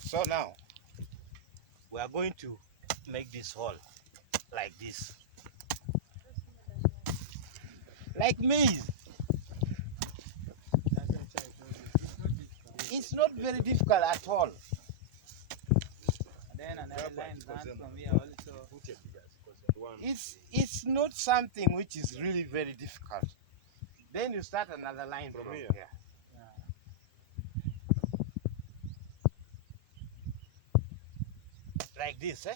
So now we are going to make this hole like this, like maize. It's not very difficult at all. Then another line runs from here also. It's not something which is really very difficult. Then you start another line from here. Like this, eh?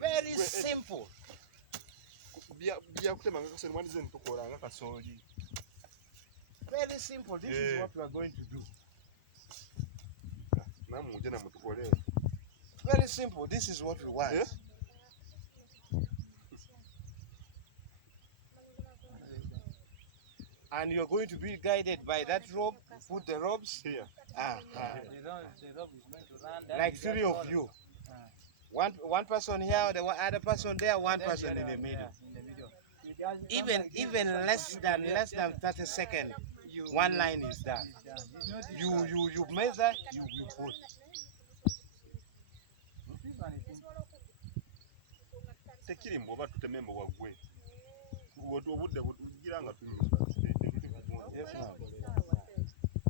Very simple. Very simple. This is what we are going to do. Very simple. This is what we want. And you're going to be guided by that rope. Put the ropes here. The rope is going to run. Like three of you. One person here, the other person there, one person in the middle. Even less than 30 seconds, one line is done. You measure, you put. Yes, ma'am.